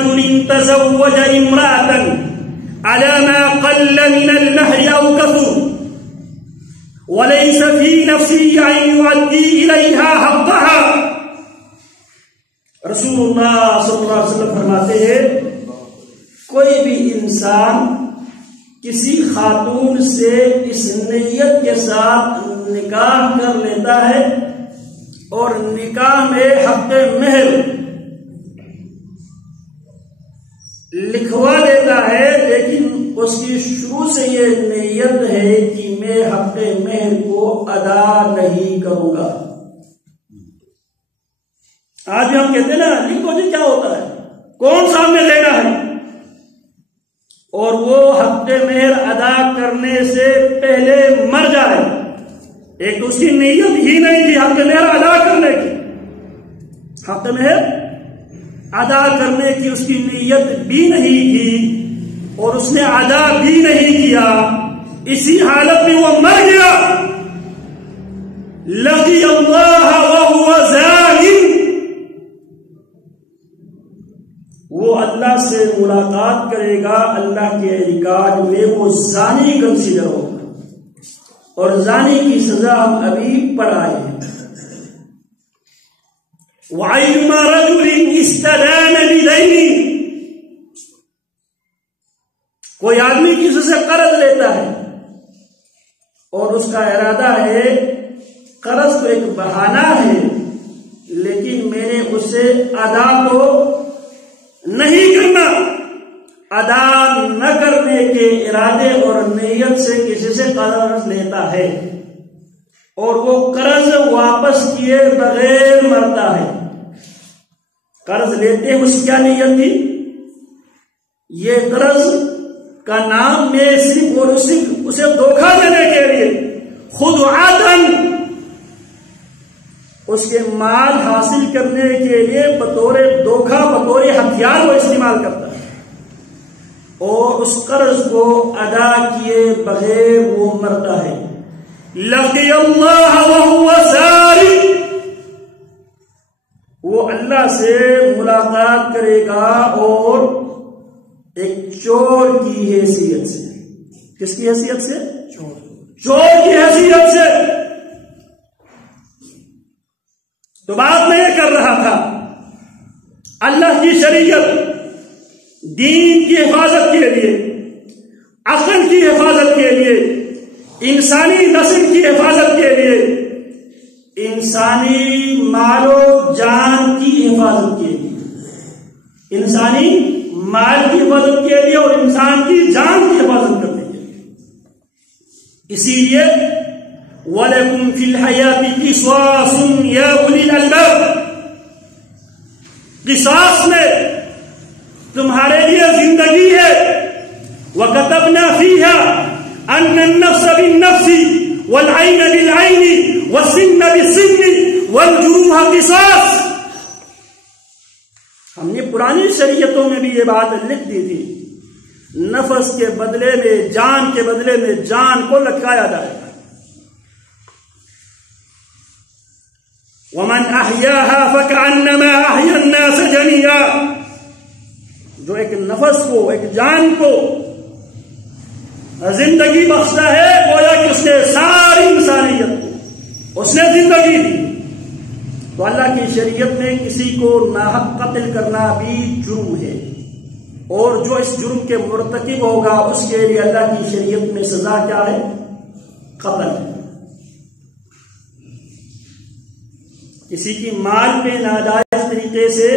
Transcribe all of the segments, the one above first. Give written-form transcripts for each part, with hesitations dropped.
رجل تزوج امرأة على ما قل من المهر أو كثر وليس في نفسه أن يؤدي إليها حقها. رسول اللہ صلی اللہ علیہ وسلم فرماتے ہیں کوئی بھی انسان کسی خاتون سے اس نیت کے ساتھ نکاح کر لیتا ہے اور نکاح میں حق مہر لکھوا دیتا ہے، لیکن اس کی شروع سے یہ نیت ہے کہ میں حق مہر کو ادا نہیں کروں گا. آج ہم کہتے ہیں نا لکھو جی کیا ہوتا ہے، کون سامنے لینا ہے، اور وہ حق مہر ادا کرنے سے پہلے مر جائے. ایک تو اس کی نیت ہی نہیں تھی حق مہر ادا کرنے کی، حق مہر ادا کرنے کی اس کی نیت بھی نہیں تھی اور اس نے ادا بھی نہیں کیا. اسی حالت میں وہ مر گیا. لقی اللہ وهو زان، وہ اللہ سے ملاقات کرے گا، اللہ کے ریکارڈ میں وہ زانی کنسیڈر ہوگا، اور زانی کی سزا ہم ابھی پڑھ آئے ہیں. وَأَيُّمَا رَجُلٍ اسْتَدَانَ بِدَيْنٍ، کوئی آدمی کسی سے قرض لیتا ہے اور اس کا ارادہ ہے قرض تو ایک بہانہ ہے لیکن میں نے اسے ادا تو نہیں کرنا. ادا نہ کرنے کے ارادے اور نیت سے کسی سے قرض لیتا ہے اور وہ قرض واپس کیے بغیر مرتا ہے. قرض لیتے ہیں اس کی کیا نیت تھی؟ یہ قرض کا نام میں صرف اور اسے دھوکہ دینے کے لیے، خود عادن اس کے مال حاصل کرنے کے لیے بطور دھوکہ، بطور ہتھیار وہ استعمال کرتا ہے، اور اس قرض کو ادا کیے بغیر وہ مرتا ہے. لقی اللہ وهو سارق، وہ اللہ سے ملاقات کرے گا اور ایک چور کی حیثیت سے. کس کی حیثیت سے؟ چور کی حیثیت سے. تو بات میں یہ کر رہا تھا اللہ کی شریعت دین کی حفاظت کے لیے، عقل کی حفاظت کے لیے، انسانی نسل کی حفاظت کے لیے، انسانی مال و جان کی حفاظت کے لیے، انسانی مال کی حفاظت کے لیے اور انسان کی جان کی حفاظت کرنے کے لیے. اسی لیے وَلَكُمْ فِي الْحَيَاةِ قِصَاصٌ يَا أُولِي الْأَلْبَابِ، قصاص میں تمہارے لیے زندگی ہے. وَكَتَبْنَا فِيهَا أَنَّ النَّفْسَ بِالنَّفْسِ وَالْعَيْنَ بِالْعَيْنِ وَالسِّنَّ بِالسِّنِّ وَالْجُرُوحَ قِصَاص. ہم نے پرانی شریعتوں میں بھی یہ بات لکھ دی تھی، نفس کے بدلے میں، جان کے بدلے میں جان کو لٹکایا جائے گا. وَمَنْ أَحْيَاهَا فَكَأَنَّمَا أَحْيَا النَّاسَ جَمِيعًا، جو ایک نفس کو، ایک جان کو زندگی بخشتا ہے گویا کہ اس نے ساری انسانیت کو اس نے زندگی دی. تو اللہ کی شریعت میں کسی کو ناحق قتل کرنا بھی جرم ہے، اور جو اس جرم کے مرتکب ہوگا اس کے لیے اللہ کی شریعت میں سزا کیا ہے؟ قتل ہے. کسی کی مال پہ ناجائز طریقے سے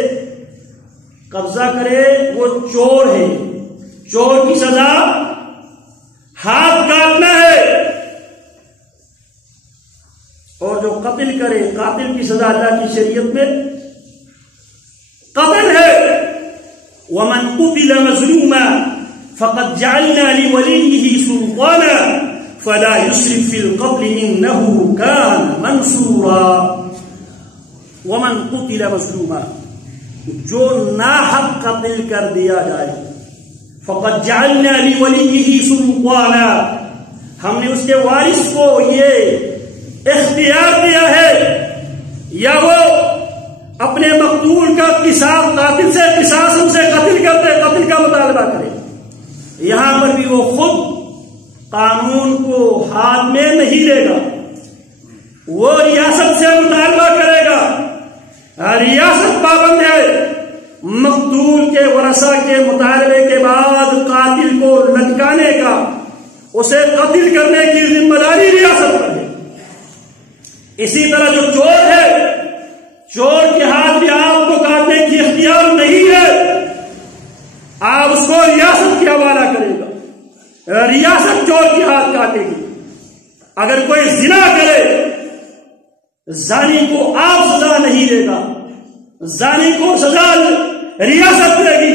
قبضہ کرے وہ چور ہے، چور کی سزا ہاتھ کاٹنا ہے، اور جو قتل کرے قاتل کی سزا اللہ کی شریعت میں قتل ہے. وَمَنْ قُتِلَ مَظْلُومًا فَقَدْ جَعَلْنَا لِوَلِيِّهِ سُلْطَانًا فَلَا يُسْرِفْ فِي الْقَتْلِ إِنَّهُ كَانَ مَنْصُورًا. وَمَنْ قُتِلَ مَظْلُومًا، جو ناحق قتل کر دیا جائے، فَقَدْ جَعَلْنَا لِوَلِيِّهِ سُلْطَانًا، ہم نے اس کے وارث کو یہ اختیار دیا ہے، یا وہ اپنے مقتول کا قاتل سے قصاص سے قتل وہ خود قانون کو ہاتھ میں نہیں لے گا، وہ ریاست سے مطالبہ کرے گا، ریاست پابند ہے، مقتول کے ورثہ کے مطالبے کے بعد قاتل کو لٹکانے کا، اسے قتل کرنے کی ذمہ داری ریاست پر ہے۔ اسی طرح جو چور ہے، چور کے ہاتھ میں آپ کو کاٹنے کی اختیار نہیں ہے، آپ اس کو ریاست کے حوالہ کرے گا، ریاست چور کے ہاتھ کاٹے گی۔ اگر کوئی زنا کرے، زانی کو آپ سزا نہیں دے گا، زانی کو سزا ریاست دے گی،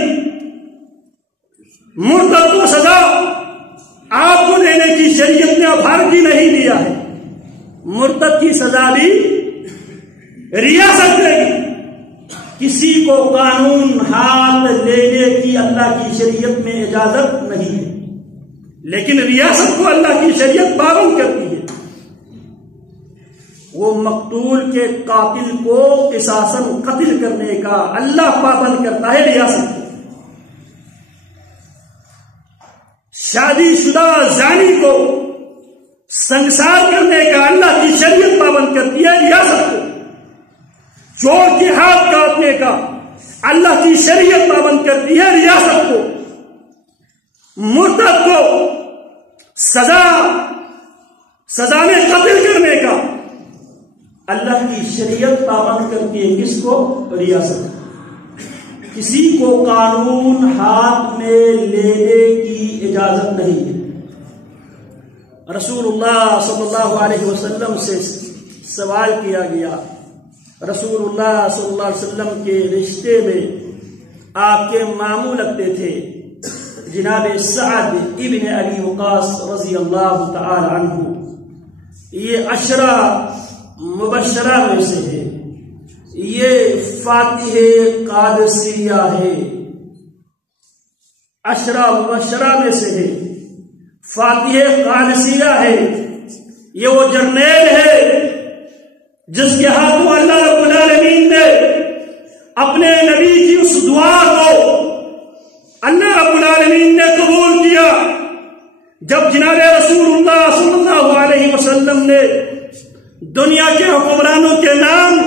مرتد کو سزا آپ کو دینے کی شریعت نے بھارت کی نہیں دیا ہے، مرتد کی سزا بھی ریاست دے گی۔ کسی کو قانون ہاتھ لینے کی اللہ کی شریعت میں اجازت نہیں ہے، لیکن ریاست کو اللہ کی شریعت پابند کرتی ہے۔ وہ مقتول کے قاتل کو قصاصاً قتل کرنے کا اللہ پابند کرتا ہے ریاست کو۔ شادی شدہ زانی کو سنسار کرنے کا اللہ کی شریعت پابند کرتی ہے ریاست کو۔ چور کے ہاتھ کاٹنے کا اللہ کی شریعت پابند کرتی ہے ریاست کو۔ مرتد کو سزا میں قتل کرنے کا اللہ کی شریعت پابند کرتی ہے، کس کو؟ ریاست۔ کسی کو قانون ہاتھ میں لینے کی اجازت نہیں ہے۔ رسول اللہ صلی اللہ علیہ وسلم سے سوال کیا گیا، رسول اللہ صلی اللہ علیہ وسلم کے رشتے میں آپ کے ماموں لگتے تھے، جناب سعد ابن ابی وقاص رضی اللہ تعالی عنہ، یہ عشرہ مبشرہ میں سے ہے، یہ فاتح قادسیہ ہے، عشرہ مبشرہ میں سے ہے، فاتح قادسیہ ہے، یہ وہ جرنیل ہے جس کے ہاتھوں اللہ رب العالمین نے اپنے نبی کی اس دعا کو اللہ رب العالمین نے قبول کیا جب جناب رسول اللہ صلی اللہ علیہ وسلم نے دنیا کے حکمرانوں کے نام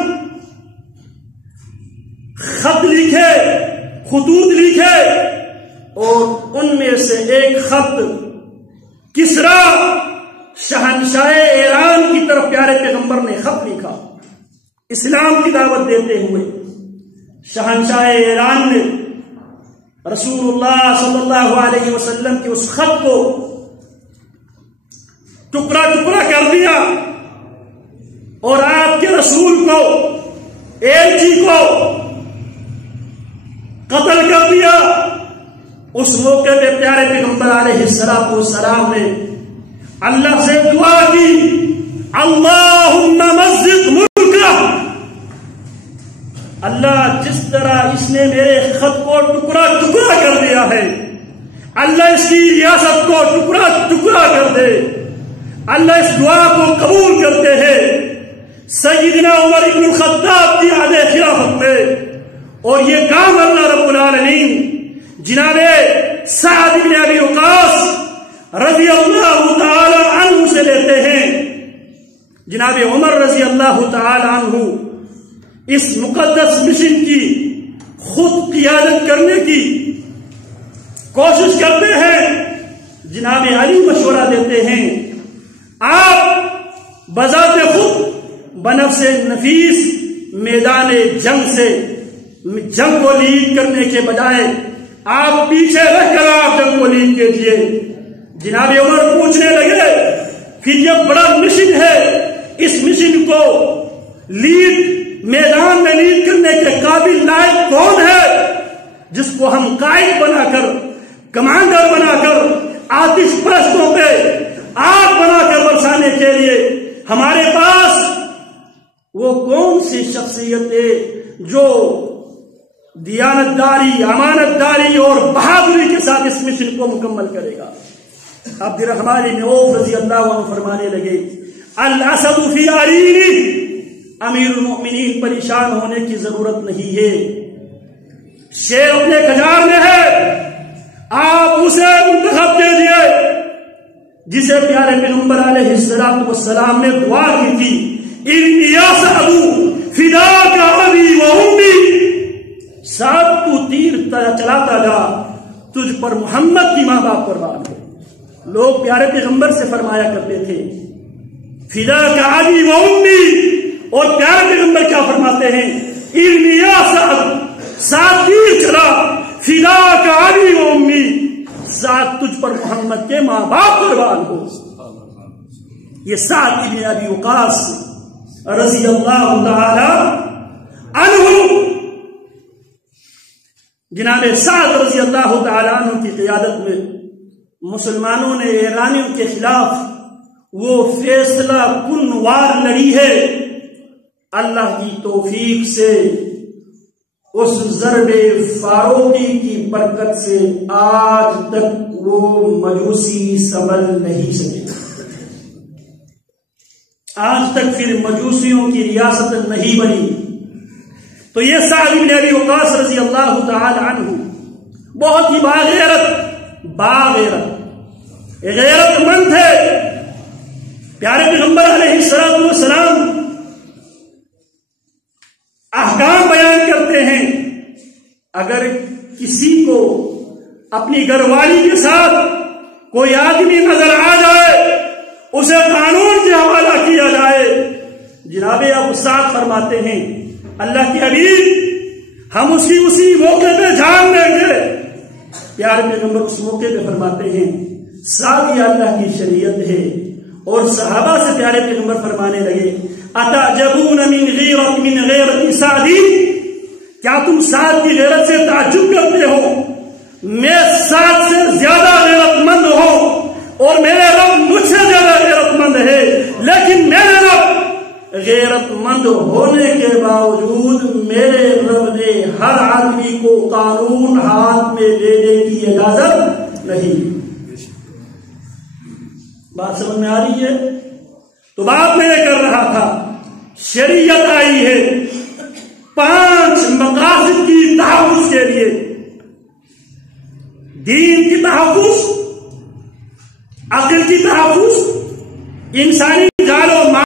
خط لکھے، خطوط لکھے، اور ان میں سے ایک خط کسرا شہنشاہ ایران کی طرف پیارے پیغمبر نے خط لکھا اسلام کی دعوت دیتے ہوئے۔ شہنشاہ ایران نے رسول اللہ صلی اللہ علیہ وسلم کے اس خط کو ٹکڑا ٹکڑا کر دیا اور آپ کے رسول کو، ایلچی کو قتل کر دیا۔ اس موقع پہ پیارے پیغمبر علیہ السلام نے اللہ سے دعا کی، اللہم مزق ملکہ، اللہ جس طرح اس نے میرے خط کو ٹکڑا ٹکڑا کر دیا ہے، اللہ اس کی ریاست کو ٹکڑا ٹکڑا کر دے۔ اللہ اس دعا کو قبول کرتے ہیں سیدنا عمر بن الخطاب کی عہد خلافت میں، اور یہ کام اللہ رب العالمین جناب سعد بن ابی وقاص رضی اللہ تعالی عنہ سے لیتے ہیں۔ جناب عمر رضی اللہ تعالی عنہ اس مقدس مشن کی خود قیادت کرنے کی کوشش کرتے ہیں، جناب علی مشورہ دیتے ہیں، آپ بذات خود بنفس نفیس میدان جنگ کو لیڈ کرنے کے بجائے آپ پیچھے رہ کر آپ جنگ کو لیڈ کیجیے۔ جناب عمر پوچھنے لگے کہ یہ بڑا مشن ہے، اس مشن کو میدان میں لیڈ کرنے کے قابل لائق کون ہے جس کو ہم قائد بنا کر، کمانڈر بنا کر، آتش پرستوں پہ آگ بنا کر برسانے کے لیے ہمارے پاس وہ کون سی شخصیت ہے جو دیانتداری، امانت داری اور بہادری کے ساتھ اس مشن کو مکمل کرے گا؟ عبد الرحمن بن عوف رضی اللہ عنہ فرمانے لگے، الاسد فی عرینی، امیر المؤمنین پریشان ہونے کی ضرورت نہیں ہے، شیر اپنے کجار میں ہے، آپ اسے منتخب کیجیے، جسے پیارے پیغمبر علیہ السلام نے دعا کی تھی، انی یا سعد فداک ابی و امی، سعد تو تیر چلاتا جا، تجھ پر محمد کی ماں باپ قربان ہے۔ لوگ پیارے پیغمبر سے فرمایا کرتے تھے فداک ابی و امی، اور پیارے پیغمبر کیا فرماتے ہیں، انی یا سعد، سعد تیر چلا، فداک ابی و امی، سعد تجھ پر محمد کے ماں باپ قربان ہو۔ یہ سعد ابن ابی وقاص رضی اللہ تعالی عنہ، جناب سعد رضی اللہ تعالی عنہ کی قیادت میں مسلمانوں نے ایرانیوں کے خلاف وہ فیصلہ کن وار لڑی ہے۔ اللہ کی توفیق سے اس ضرب فاروقی کی برکت سے آج تک وہ مجوسی سنبھل نہیں سکے، آج تک پھر مجوسیوں کی ریاست نہیں بنی۔ تو یہ سعد بن ابی وقاص رضی اللہ تعالی عنہ بہت ہی غیرت مند ہے۔ پیارے پیغمبر علیہ السلام احکام بیان کرتے ہیں، اگر کسی کو اپنی گھر والی کے ساتھ کوئی آدمی نظر آ جائے اسے قانون کے حوالہ کیا جائے۔ جناب ابو سعد فرماتے ہیں اللہ کے حبیب ہم اسی موقع پہ جان لیں گے۔ پیارے پیغمبر اس موقع پہ فرماتے ہیں سعد یہ اللہ کی شریعت ہے، اور صحابہ سے پیارے پیغمبر فرمانے لگے اتعجبون من غیرت سعد، کیا تم سعد کی غیرت سے تعجب کرتے ہو؟ میں سعد سے زیادہ غیرت مند ہوں اور میرے رب مجھ سے زیادہ غیرت مند ہے، لیکن میرے رب غیرت مند ہونے کے باوجود میرے رب نے ہر آدمی کو قانون ہاتھ میں لینے کی اجازت نہیں۔ بات سمجھ میں آ رہی ہے؟ تو بات میں یہ کر رہا تھا، شریعت آئی ہے 5 مقاصد کی تحفظ کے لیے، دین کی تحفظ، عقل کی تحفظ، انسانی